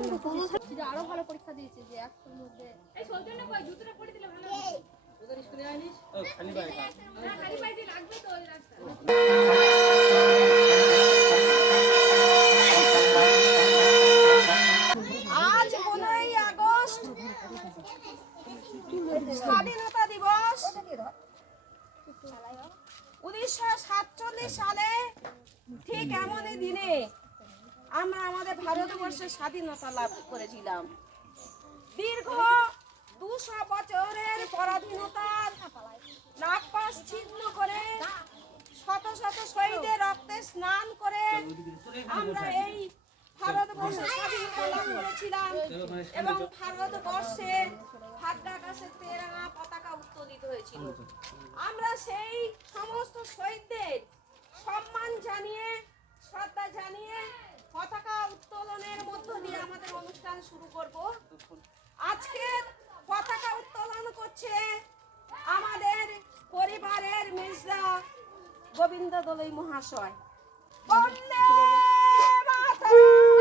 আরো ভালো পরীক্ষা দিয়েছে যে 100 মধ্যে এই সৌজন্য কই জুতোটা পরে দিলে ভালো হবে তোদের স্কুলে আইনিস ও খালি পায়ে না খালি পায়ে দিয়ে লাগবে তো ওই রাস্তা আজ 15ই আগস্ট স্বাধীনতা দিবস 1947 সালে ঠিক এমনই দিনে আমরা আমাদের ভারতবর্ষের স্বাধীনতা লাভ করেছিলাম। দীর্ঘ 200 বছরের পরাধীনতার নাগপাশ ছিন্ন করে শত শত শহীদের রক্তে স্নান করে আমরা এই ভারতবর্ষের স্বাধীনতা লাভ করেছিলাম এবং ভারতবর্ষের ভাগ্যাকাশে তেরঙ্গা পতাকা উত্তোলিত হয়েছিল। আমরা সেই সমস্ত শহীদদের সম্মান জানিয়ে শ্রদ্ধা জানিয়ে পতাকা উত্তোলনের মধ্য দিয়ে আমাদের অনুষ্ঠান শুরু করব। আজকে পতাকা উত্তোলন করছে আমাদের পরিবারের মির্জা গোবিন্দ দলুই মহাশয়। বন্দে মাতরম।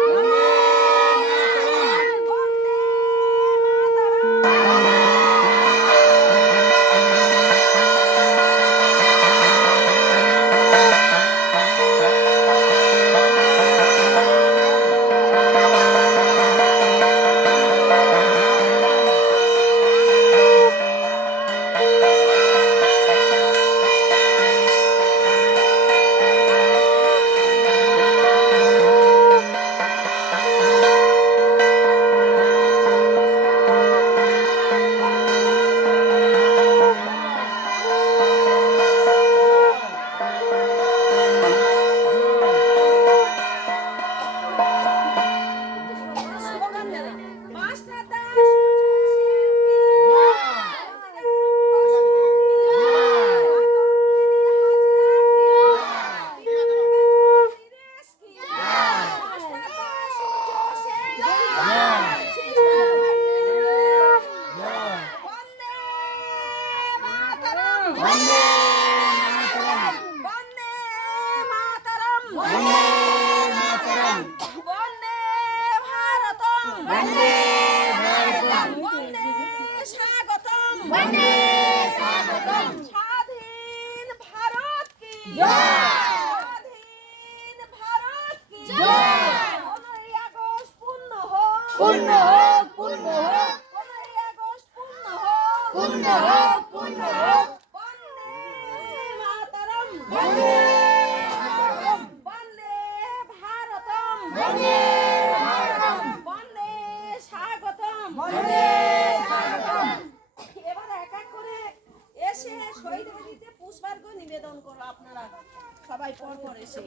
এবার এক এক করে এসে শহীদ বেদিতে পুষ্পার্ঘ নিবেদন করো আপনারা সবাই পর পর এসে।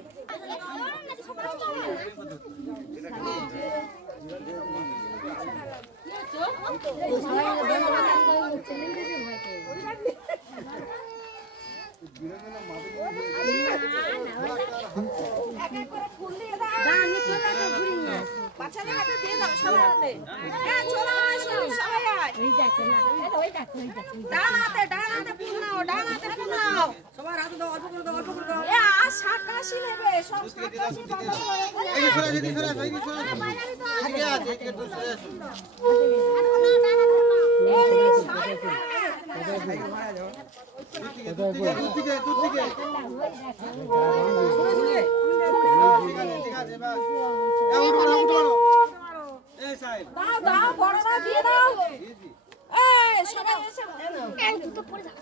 এক এক করে ফুল দিয়ে দাও, বাচ্চাদের হাতে দিয়ে দাও সবার হাতে। হ্যাঁ চলো আসো সবাই আয়। ডান হাতে ফুল নাও, ডান হাতে ফুল নাও। সবার হাতে দাও, অল্প করে দাও, অল্প করে দাও। এ আর শাকাশি নেবে, সব শাকাশি বাবা করে। এই সরে এদিকে সরে আসো, এদিকে সরে আসো। এদিকে আছে, এদিকে তো সরে আসো। এই সাইড দাও দাও বড়রা দিয়ে দাও। এই সবাই এসে এই দুটো পরে দাও।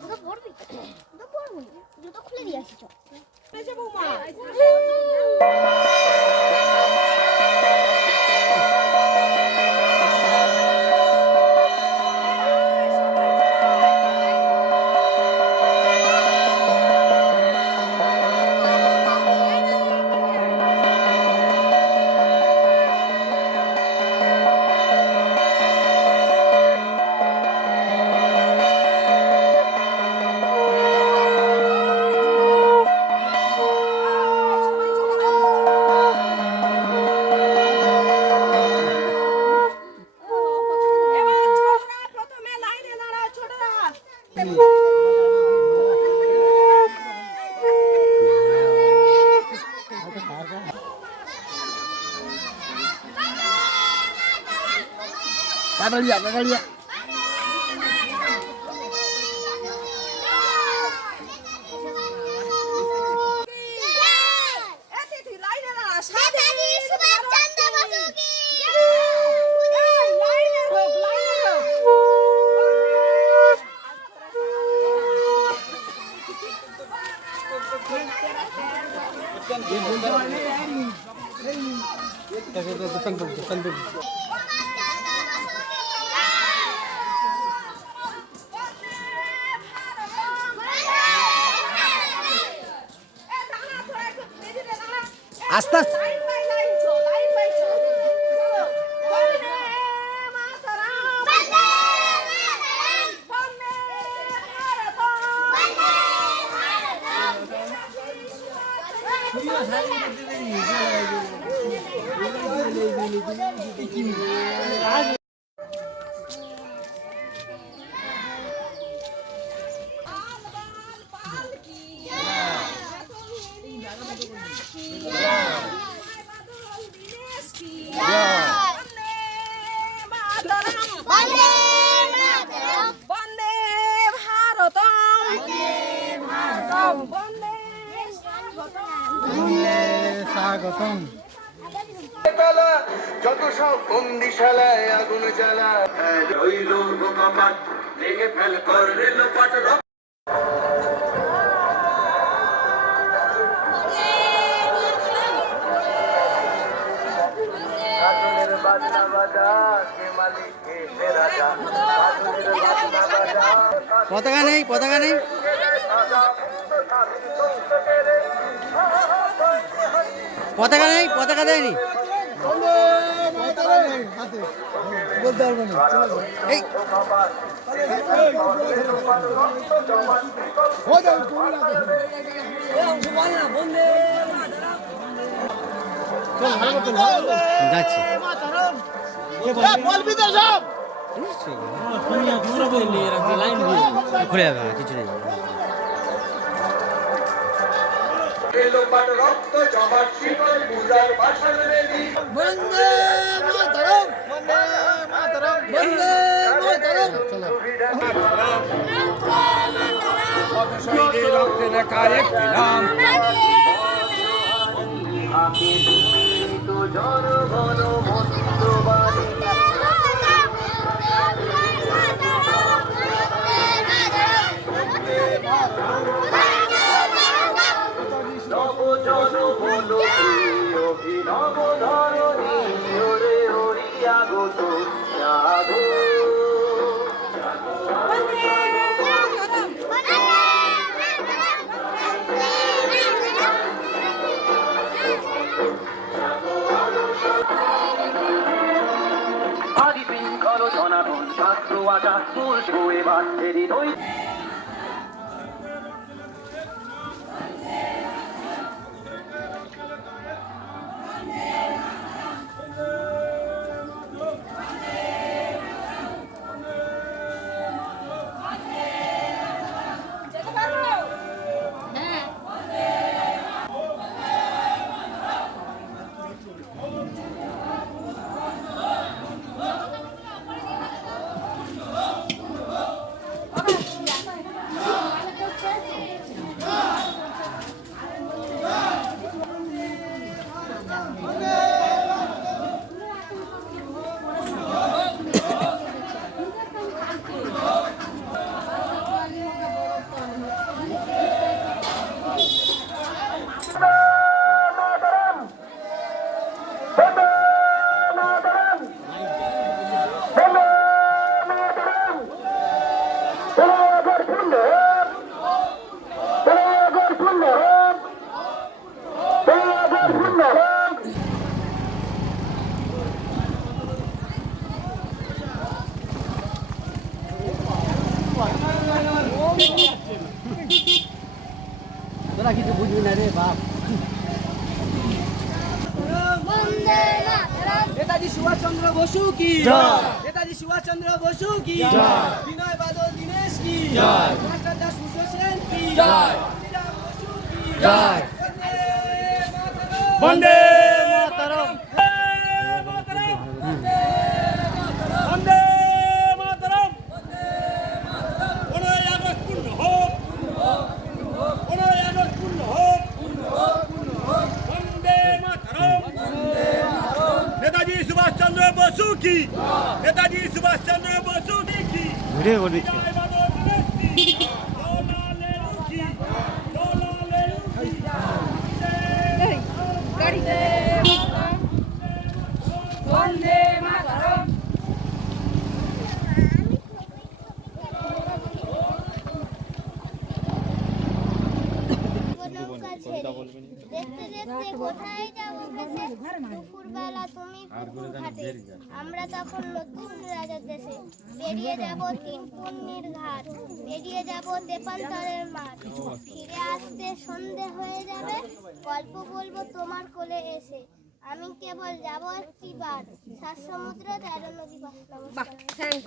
দুটো পরবি? দুটো পরবি? দুটো খুলে দিয়ে আসি চল। এই যে বৌমা কাটালিয়া আস্তে আস্তে যত সব বন্দিশালায় আগুন জ্বালা রইল কপাট লেগে ফেল কর রেল পাট বাজনা বাজা কে মালিক কে রাজা পতাকা নেই পতাকা দেয়নি এই যাচ্ছি ঘুরে যাবে কিছু নেই রক্ত জমাট শিকল পূজার বাসন রেডি বন্দে মাতরম বন্দে মাতরম শহীদের রক্তে লেখা একটি নাম আগে তো জনগণ মন্ত্রবাদী নবজন বল অভিনব ধরণী ওরে হরিয়াগত সাধু আদি শৃঙ্খল সনাতন শাস্ত্র আচার তুলসো এবার হৃদয় তোরা কিছু বুঝবি না রে বাপ নেতাজি সুভাষচন্দ্র বসু কি জয়। নেতাজি সুভাষচন্দ্র বসু কি জয়। বিনয় বাদল দীনেশ কি জয়। মাস্টার দাস সূর্য সেন কি জয়। অমিতাভ বসু কি জয়। বন্দে বন্দে মাতরম বন্দে বসু কি, নেতাজি সুভাষচন্দ্র বসু কি, ভিডিও করে দিচ্ছি। বিজয় বাদল দিনেশ কি, জওহরলাল নেহরু কি, জওহরলাল নেহরু কি, বন্দে মাতরম। দেখতে দেখতে কোথায় যাবো ভেসে, দুপুরবেলা তুমি পুকুর ঘাটে, আমরা তখন নতুন রাজার দেশে। পেরিয়ে যাব তিন পূর্ণির ঘাট, পেরিয়ে যাব তেপান্তরের মাঠ, ফিরে আসতে সন্ধে হয়ে যাবে, গল্প বলবো তোমার কোলে এসে। আমি কেবল যাব একটি বার, 7 সমুদ্র 13 নদী পার। বাহ, থ্যাংক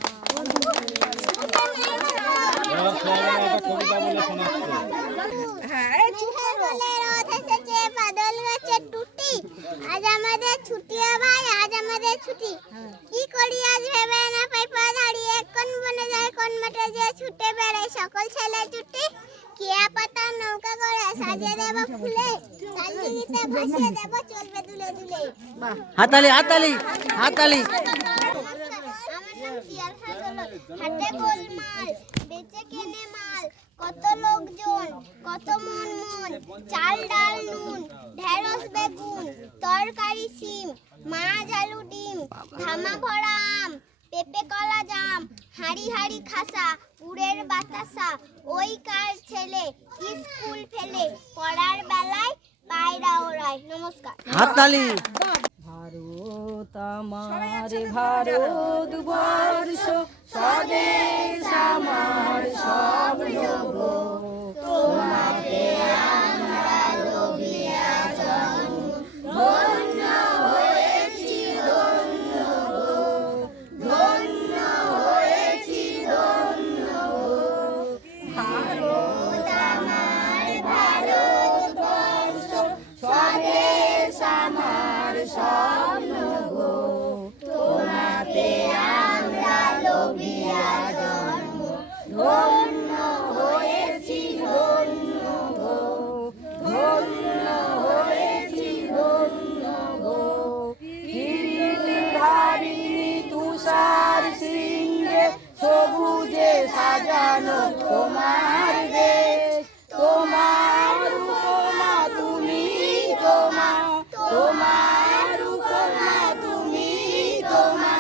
আজ আমাদের ছুটি ভাই, আজ আমাদের ছুটি। কি করি আজ ভেবে না পাই পা দাঁড়িয়ে, কোন বনে যায় কোন মাঠে যে ছুটে বেড়ায় সকল ছেলে জুটি। কেয়া পাতা নৌকা করে সাজিয়ে দেব ফুলে, কালিতে ভাসিয়ে দেব চলবে দুলে দুলে। হাততালি হাততালি হাততালি। আমার নাম সিয়ার খাতুন, হাটে গোলমাল বেচে কেনে মাল, কত লোকজন কত মন মন, চাল ডাল নুন ঢেঁড়স বেগুন তরকারি সিম, মাছ আলু ডিম, ধামা ভরা আম, পেঁপে কলা জাম, হাড়ি হাড়ি খাসা পুরের বাতাসা। ওই কার ছেলে স্কুল ফেলে, পড়ার বেলায় পায়রা ওড়ায়। নমস্কার। হাততালি। ভারত আমার ভারত বর্ষ, স্বদেশ আমার স্বপ্ন গো, তোমাকে আমরা লোভিয়া জন্ম, ধন্য হয়েছি ধন্য গো, ধন্য হয়েছি ধন্য গো। ভারত আমার ভারত বর্ষ, স্বদেশ আমার স্বপ্ন গো, তোমাতে আমরা লোভিয়া জন্ম, ধন্য হয়েছি ধন্য গো, ধন্য হয়েছি ধন্য গো। গিরিধারী তুষার সিংহে, সবুজে সাজানো তোমার দেশ, তোমার উপমা তুমি তোমা, তোমার উপমা তুমি তোমা,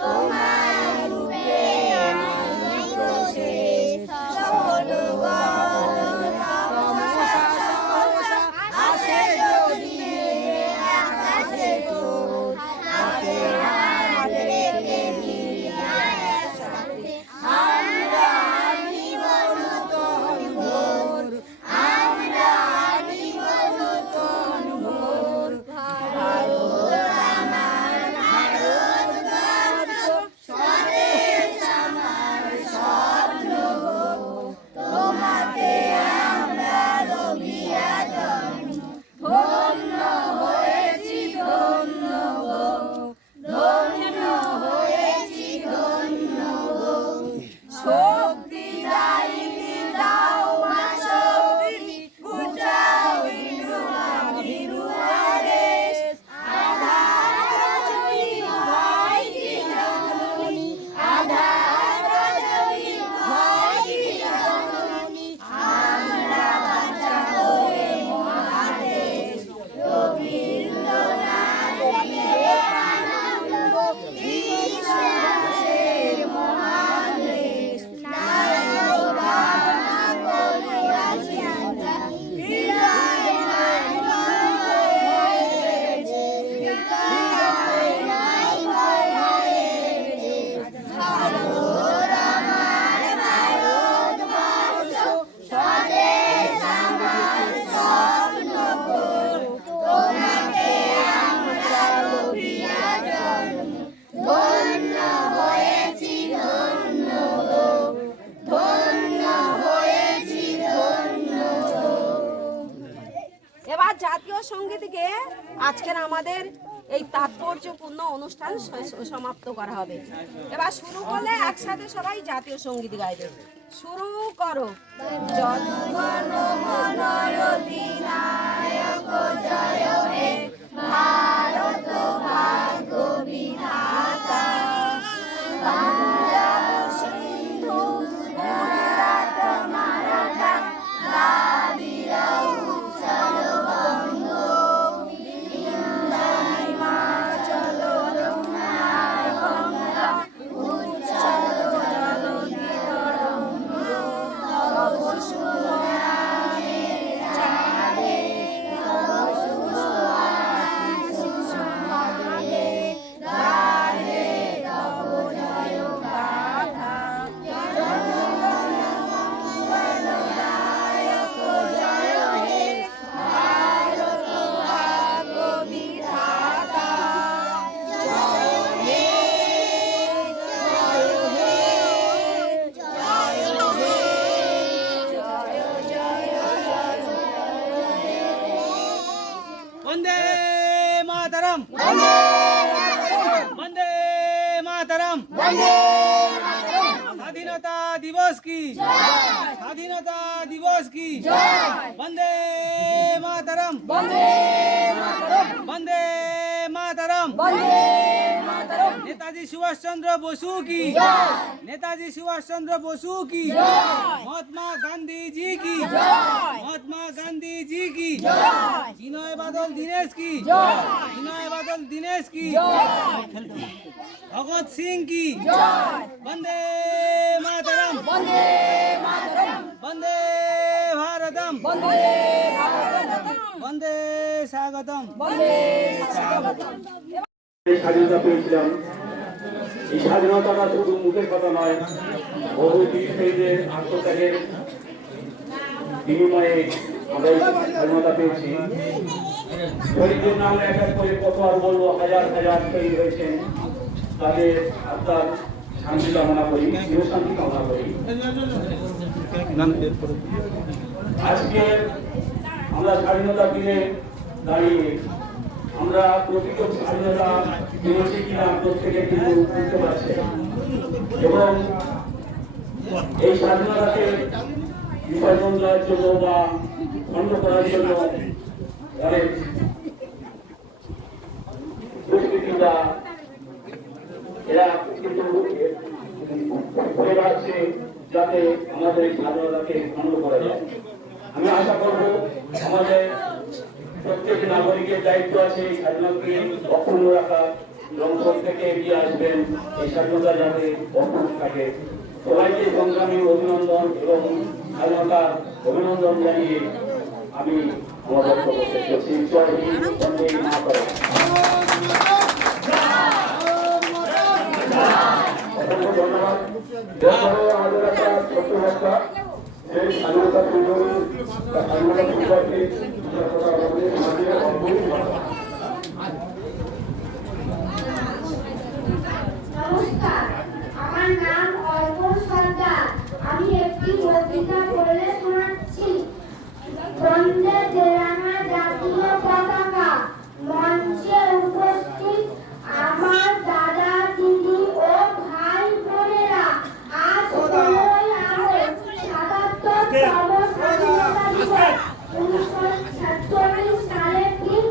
তোমার রূপে নাই তো শেষ। সকল গণনা সমসা সমসা আসে যদি আকাশে তোর, হাতে হাত রেখে মিলিয়ে একসাথে আমরা আনিব নতুন ভোর, আমরা আনিব নতুন ভোর। ভারত আমার ভারত বর্ষ, স্বদেশ আমার স্বপ্ন গো, তোমাতে আমরা লোভিয়া জন্ম, ধন্য হয়েছি ধন্য গো, ধন্য হয়েছি ধন্য গো। শক্তি দায়িনী দাও মা শক্তি, ঘুচাও ভিরুয়া ভিরুয়া দেশ, আধার রজনী ভয় কি জননী, আধার রজনী ভয় কি জননী। আমরা বাঁচাবো এ মহাদেশ, রবীন্দ্রনাথ বিবেকানন্দ বিশ্বাসের মহান দেশ। নারায়ণ ভাবনা করিয়াছি আমরা, হৃদয় নাই ভয়ের দেশ, হৃদয় নাই ভয়ের দেশ। ভারত আমার ভারত বর্ষ, স্বদেশ আমার স্বপ্ন গো, তোমাকে আমরা লোভিয়া জন্ম, ধন্য হয়েছি ধন্য গো, ধন্য হয়েছি ধন্য গো। এবার জাতীয় সঙ্গীত গেয়ে আজকের আমাদের এই তাৎপর্যপূর্ণ অনুষ্ঠান সমাপ্ত করা হবে। এবার শুরু করলে একসাথে সবাই জাতীয় সঙ্গীত গাইবে। শুরু করো। জনগণ মন অধিনায়ক জয় হে, ভারত ভাগ্য বিধাতা স্বাধীনতা দিবস কি স্বাধীনতা দিবস কি বন্দে মাতরম বন্দে মাতরম নেতাজি সুভাষ চন্দ্র বসু কি নেতাজি সুভাষ চন্দ্র বসু কি মহাত্মা গান্ধী জি কি মহাত্মা গান্ধী জি কি বিনয় বাদল দীনেশ কি বিনয় বাদল দীনেশ কি ভগৎ সিং কি বন্দে মাতরম বন্দে ভারতম বন্দে স্বাগতম স্বাধীনতা পেয়েছিলাম। এই স্বাধীনতাটা শুধু মুখের কথা নয়, বহু শহীদের আত্মত্যাগের বিনিময়ে আমরা এই স্বাধীনতা পেয়েছি। শহীদদের নাম এক এক করে কত আর বলবো, হাজার হাজার শহীদ হয়েছেন, তাদের আত্মার শান্তি কামনা করি, চিরশান্তি কামনা করি। আজকে আমরা স্বাধীনতা দিনে দাঁড়িয়ে আমরা প্রকৃত স্বাধীনতা পেয়েছি কিনা প্রত্যেকে কিন্তু বুঝতে পারছে, এবং এই স্বাধীনতাকে বিসর্জন দেওয়ার জন্য বা খণ্ড করার জন্য অনেক দুষ্কৃতীরা এরা কিন্তু ঘুরে বেড়াচ্ছে যাতে আমাদের এই স্বাধীনতাকে খণ্ড করা যায়। আমি আশা করব আমাদের প্রত্যেক নাগরিকের দায়িত্ব আছে এই স্বাধীনতাকে অক্ষুণ্ণ রাখা, এবং প্রত্যেকে এগিয়ে আসবেন এই স্বাধীনতা যাতে অক্ষুণ্ণ থাকে। সবাইকে সংগ্রামী অভিনন্দন এবং স্বাধীনতার অভিনন্দন জানিয়ে আমি আমার বক্তব্য শেষ করছি। জয় হিন্দ, বন্দে মাতরম। অসংখ্য ধন্যবাদ। আমাদের একটা ছোট্ট বার্তা, সেই স্বাধীনতা সংগ্রামী স্বাধীনতা সম্পর্কে নমস্কার, আমার নাম অর্পণ সর্দার। আমি একটি বক্তৃতা বলে শোনাচ্ছি। বন্দে তেরাঙ্গা জাতীয় পতাকা। মঞ্চে উপস্থিত আমার দাদা, দিদি ও ভাই বোনেরা, আজ 15ই আগস্ট ৭৭তম স্বাধীনতা দিবস। 1947 সালের ঠিক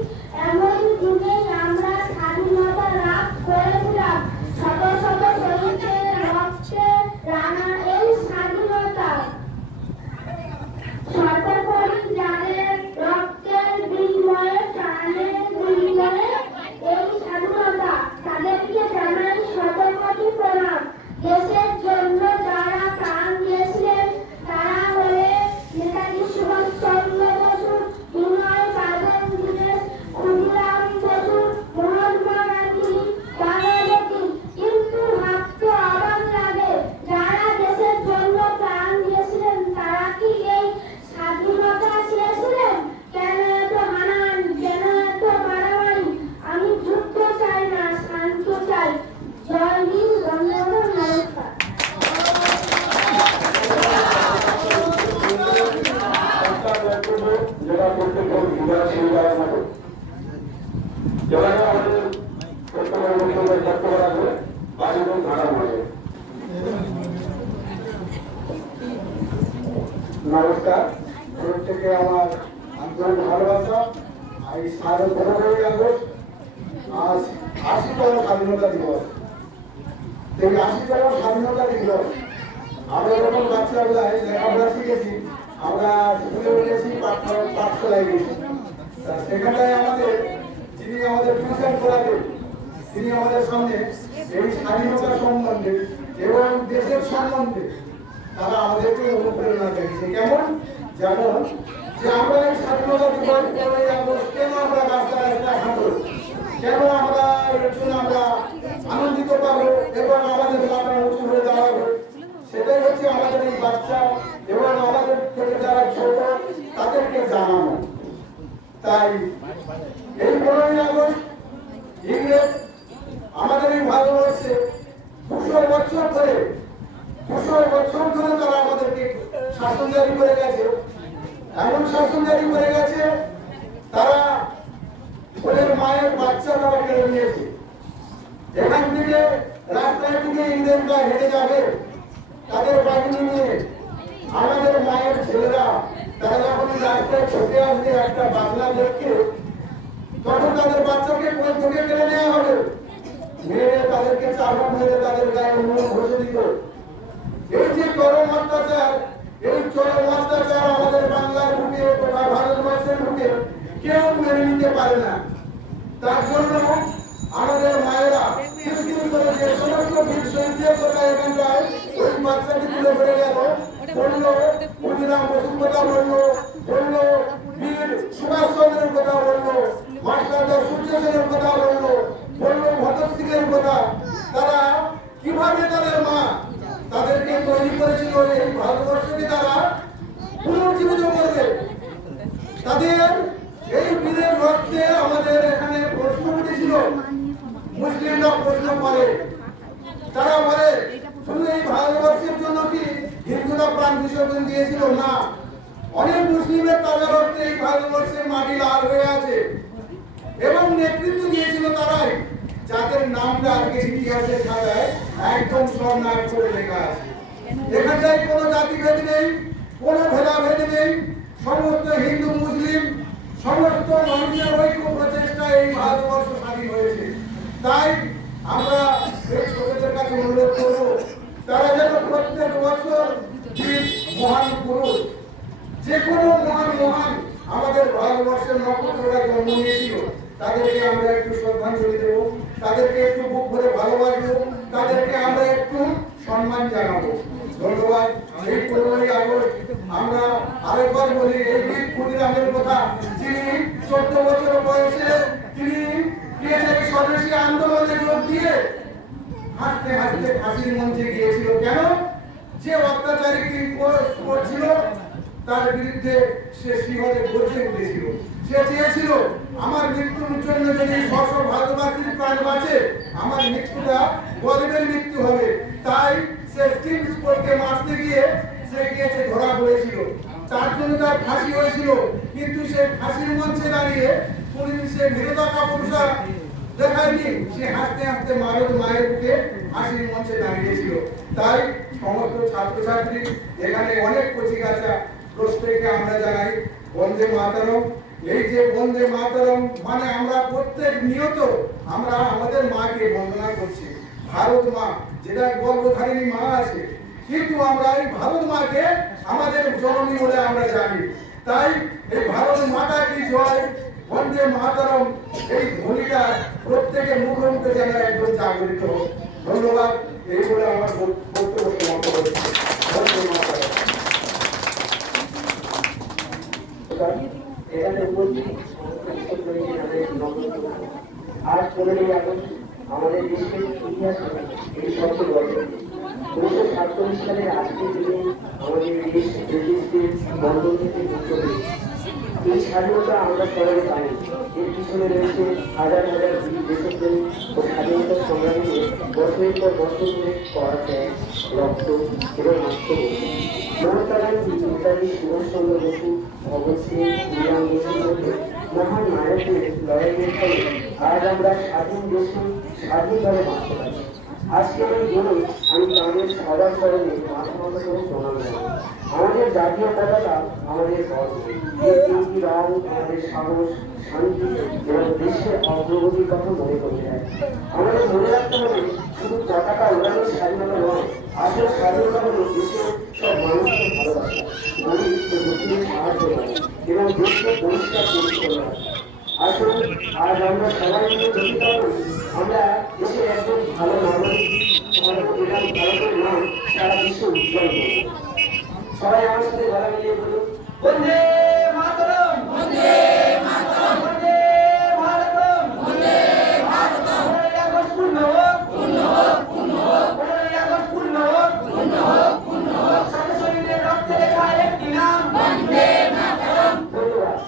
এমন দিনেই আমরা স্বাধীনতা লাভ করেছিলাম। শত শত শহীদের রক্তে রাঙা এই স্বাধীনতা, সর্বোপরি যাদের রক্তের বিনিময়ে, প্রাণের বিনিময়ে এই স্বাধীনতা, তাদেরকে জানাই শতকোটি প্রণাম। দেশের জন্য যারা প্রাণ দিয়েছিলেন তারা হলেন নেতাজি সুভাষ চন্দ্র বসু, বিনয় বাদল দীনেশ, ক্ষুদিরাম বসু, মহাত্মা গান্ধী, বামাবতী। কিন্তু ভাবতে অবাক লাগে, যারা দেশের জন্য প্রাণ দিয়েছিলেন তারা কি এই স্বাধীনতা চেয়েছিলেন? কেন এত হানাহানি, কেন এত মারামারি? আমি যুদ্ধ চাই না, শান্ত চাই। জয় হিন্দ, ধন্যবাদ, নমস্কার। যারা করতে যারা আমাদের লক্ষ্য করা করে বাড়ির ধারা বলে। নমস্কার, প্রত্যেকে আমার আন্তরিক ভালোবাসা। এই 15ই আগস্ট আজ 80তম স্বাধীনতা দিবস। এই 80তম স্বাধীনতা দিবস আমরা যখন বাচ্চাবেলায় লেখাপড়া শিখেছি, আমরা স্কুলে গেছি, পাঠশালায় গেছি। সেখানটায় আমাদের যিনি আমাদের টিউশন করাতেন, তিনি আমাদের সামনে এই স্বাধীনতা সম্বন্ধে এবং দেশের সম্বন্ধে তারা আমাদেরকে অনুপ্রেরণা দিয়েছে। কেমন? যেমন যে আমরা এই স্বাধীনতা দিবস 15ই আগস্ট কেন আমরা রাস্তায় রাস্তায় হাঁটব, কেন আমরা এর জন্য আমরা আনন্দিত পাবো এবং আমাদের মাথা উঁচু হয়ে দাঁড়াবো, সেটাই হচ্ছে আমাদের এই বাচ্চা এবং আমাদের থেকে যারা ছোট তাদেরকে জানানো। তাই এই 15ই আগস্ট ইংরেজ আমাদের এই ভারতবর্ষে 200 বছর ধরে তারা আমাদেরকে শাসন জারি করে গেছে। এমন শাসন জারি করে গেছে, তারা ওদের মায়ের বাচ্চা তারা কেড়ে নিয়েছে। এখান থেকে রাস্তায় থেকে ইংরেজরা হেঁটে যাবে তাদের বাহিনী নিয়ে, আমাদের মায়ের ছেলেরা তারা যখন রাস্তায় ছুটে আসবে একটা বাংলা দেখে, তখন তাদের বাচ্চাকে কোল থেকে কেড়ে নেওয়া হবে, মেরে তাদেরকে চাবুক মেরে তাদের গায়ে মুখ ঘষে দিত। এই যে চরম অত্যাচার, এই চরম অত্যাচার আমাদের বাংলার বুকে তথা ভারতবর্ষের বুকে কেউ মেনে নিতে পারে না। তার জন্য আমাদের মায়েরা কিছু করে যে সমস্ত বীর শহীদদের কথা এখানটায় ওই বাচ্চাটি তুলে ধরে গেল, বললো ক্ষুদিরাম বসুর কথা, বললো বীর সুভাষ চন্দ্রের কথা, বললো মাস্টার সূর্য সেনের কথা, বললো ভগৎ সিং এর কথা। তারা কিভাবে তাদের মা তাদেরকে তৈরি করেছিল এই ভারতবর্ষকে তারা পুনর্জীবিত করবে। তাদের এই বীরের রক্তে আমাদের এখানে প্রশ্ন উঠেছিল, মুসলিমরা প্রশ্ন করে, তারা বলে শুধু এই ভারতবর্ষের জন্য কি হিন্দুরা প্রাণ বিসর্জন দিয়েছিল? না, অনেক মুসলিমের তাজা রক্তে এই ভারতবর্ষের মাটি লাল হয়ে আছে এবং নেতৃত্ব দিয়েছিল তারাই, যাদের নামটা আজকে ইতিহাসের খাতায় একদম স্বর্ণাক্ষরে করে লেখা আছে। এখানটায় কোনো জাতিভেদ নেই, কোনো ভেদাভেদ নেই, সমস্ত হিন্দু মুসলিম সমস্ত মানুষের ঐক্য প্রচেষ্টায় এই ভারতবর্ষ স্বাধীন হয়েছে। তাই আমরা এই ছোটদের কাছে অনুরোধ করব, তারা যেন প্রত্যেক বছর মহান পুরুষ, যে কোনো মহান আমাদের ভারতবর্ষের নক্ষত্ররা জন্ম নিয়েছিল, তাদেরকে আমরা একটু শ্রদ্ধাঞ্জলি দেবো, তাদেরকে একটু বুক ভরে ভালোবাসবো, তাদেরকে আমরা একটু সম্মান জানাবো। ধন্যবাদ। এই 15ই আগস্ট আমরা আরেকবার বলি, এই বীর ক্ষুদিরামের কথা, যিনি 14 বছর বয়সে তিনি স্বদেশী আন্দোলনে যোগ দিয়ে হাসতে হাসতে ফাঁসির মঞ্চে গিয়েছিল। কেন? যে অত্যাচারী করছিল তার বিরুদ্ধে সে শিহরে গর্জে উঠেছিল। সে চেয়েছিল আমার মৃত্যুর জন্য যদি ভারতবাসীর প্রাণ বাঁচে, আমার মৃত্যুটা গরিবের মৃত্যু হবে। তাই সে স্টিম স্পোর্টকে মারতে গিয়ে সে গিয়েছে ধরা পড়েছিল, তার জন্য তার ফাঁসি হয়েছিল। কিন্তু সে ফাঁসির মঞ্চে দাঁড়িয়ে পুলিশে বিরোধা কাপুরুষা দেখায়নি, সে হাসতে হাসতে মায়ের বুকে ফাঁসির মঞ্চে দাঁড়িয়েছিল। তাই সমস্ত ছাত্রছাত্রী এখানে অনেক কচিকাঁচা প্রত্যেককে আমরা জানাই বন্দে মাতরম। এই যে বন্দে মাতরম মানে আমরা প্রত্যেক নিয়ত আমরা আমাদের মাকে বন্দনা করছি, ভারত মা, যেটা গর্ভধারিণী মা আছে, কিন্তু আমরা এই ভারত মাকে আমাদের জননী বলে আমরা জানি। তাই এই ভারত মাতা কি জয়, বন্দে মাতরম, এই ধ্বনিটা প্রত্যেকের মুখে মুখে যেন একদম জাগরিত হোক। ধন্যবাদ। এই বলে আমার বক্তব্য সমাপ্ত করছি। বন্দে মাতরম। এখানে উপস্থিত আজ 15ই আগস্ট আমাদের দেশের ইতিহাসে এই সবচেয়ে বড় দিন। 1947 সালের আজকের দিনে আমাদের দেশ ব্রিটিশদের বন্ধন থেকে মুক্ত হয়েছে। এই স্বাধীনতা আমরা সবাই পাই, এর পিছনে রয়েছে হাজার হাজার বীর দেশপ্রেমী ও স্বাধীনতা সংগ্রামীদের বছরের পর বছর ধরে করা ত্যাগ, রক্ত এবং আত্মবলি। মহাত্মা গান্ধী, নেতাজি সুভাষচন্দ্র বসু, ভগৎ সিং, ক্ষুদিরাম বসুর মধ্যে মহান নায়কদের লড়াইয়ের ফলে আজ আমরা স্বাধীন দেশে স্বাধীনভাবে বাঁচতে পারি। আজকের এই দিনে আমি তাদের সবার স্মরণে মাথা নত করে প্রণাম জানাই। আমাদের জাতীয় পতাকা আমাদের গর্ব, এর তিনটি রং আমাদের সাহস, শান্তি এবং দেশের অগ্রগতির কথা মনে করতে হয়। আমাদের মনে রাখতে হবে শুধু পতাকা ওড়ানোর স্বাধীনতা নয়, আসল স্বাধীনতা হল দেশের সব মানুষকে ভালোবাসা, গরিব ও দুঃখীদের সাহায্য করা এবং দেশকে পরিষ্কার পরিচ্ছন্ন রাখা। আসুন আজ আমরা সবাই মিলে প্রতিজ্ঞা করি, আমরা দেশের একজন ভালো নাগরিক এবং ভারতের নাম সারা বিশ্ব উজ্জ্বল করব। সবাই আমার সাথে গলা মিলিয়ে বলুন, বন্দে মাতরম, বন্দে মাতরম, বন্দে ভারতম, বন্দে ভারতম। 15ই আগস্ট পূর্ণ হোক, পূর্ণ হোক, পূর্ণ হোক। 15ই আগস্ট পূর্ণ হোক, পূর্ণ হোক, পূর্ণ হোক। সাথে শহীদের রক্তে লেখা একটি নাম, বন্দে মাতরম। ধন্যবাদ।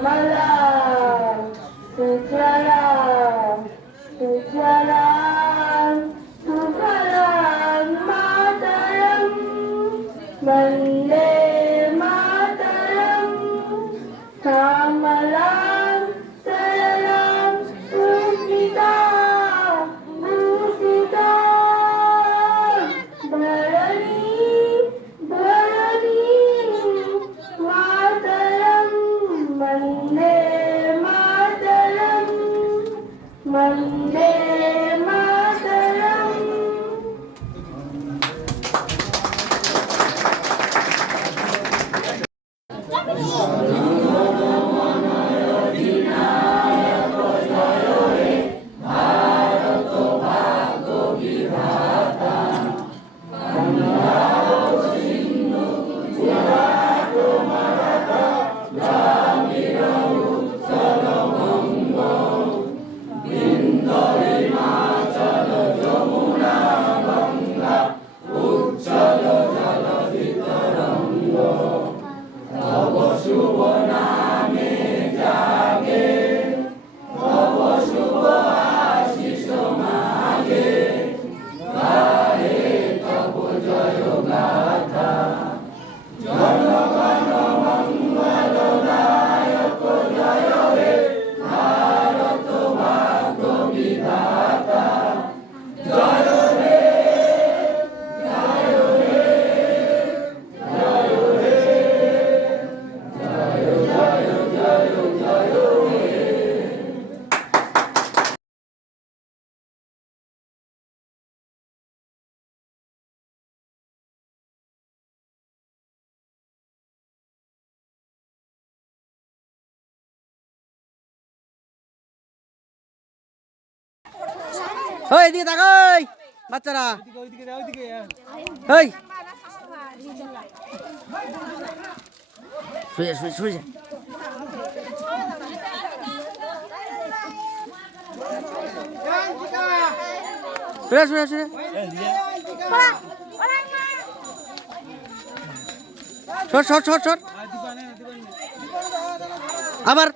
Shamalam, Sujalam, Sujalam, Sujalam, Mataram, Vande Mataram, Shamalam, Saralam, Pusita, Pusita, Bharani, Bharani, Mataram, Vande Mataram, Vande Mataram. ওই এদিকে তাকাই বাচ্চারা ওইদিকে যা, ওইদিকে যা। ওই শুয়ে শুয়ে শুয়ে যা শুয়ে শুয়ে শুয়ে শট শট শট শট আবার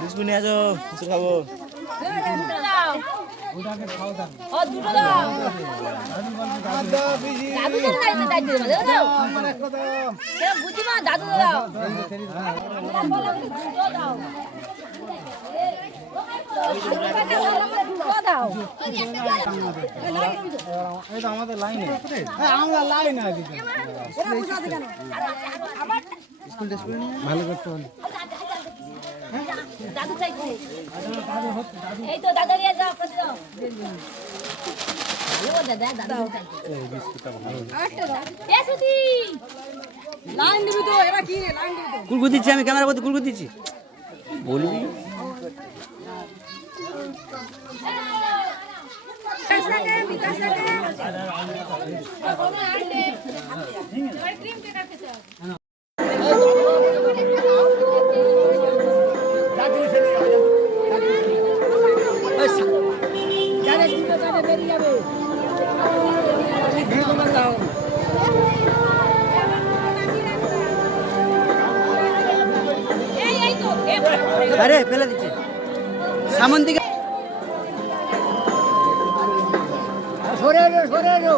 বিস্কুট নিয়ে আসো, বিস্কুট খাবো। আমাদের লাইনে আমরা লাইন আছে ভালো করতে হবে দাদু চাইছে এই তো দাদা নিয়ে যাও আপনি যাও ও দাদা দাদু চাইছে এই বিস্কুটটা ভালো এ সুতি লাইন দিবি তো এরা কি রে লাইন দিবি তো কুলকু দিচ্ছি আমি ক্যামেরা করতে কুলকু দিচ্ছি বলবি আরে ফেলে দিচ্ছে সামন দিকে সরে এলো সরে এলো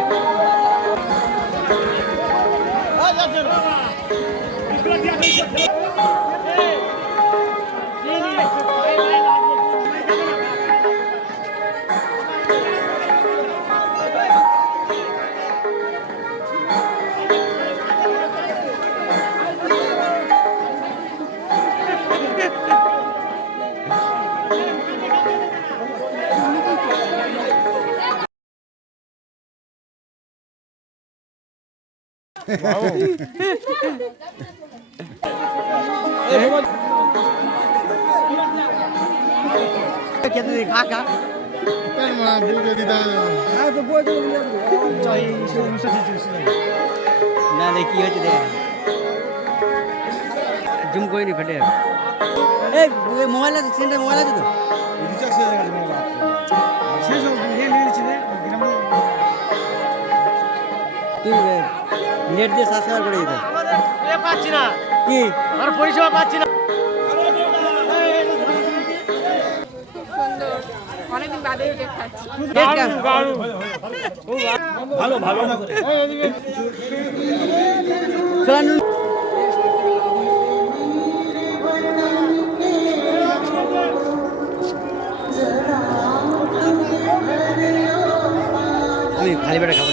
Thank you. খেতে দে, খা খা না রে কি হয়েছে দেখ জুম করে নি ফেটে এই মোবাইল আছে সেন্টার মোবাইল আছে তো তুই নেট দিয়ে সাবস্ক্রাইব করে দিতে পাচ্ছি না কি আর পরিষেবা পাচ্ছি না। অনেকদিন বাদে কেক খাচ্ছি। নেট কেন ভালো ভালো চলান আমি খালি পেটে খাবো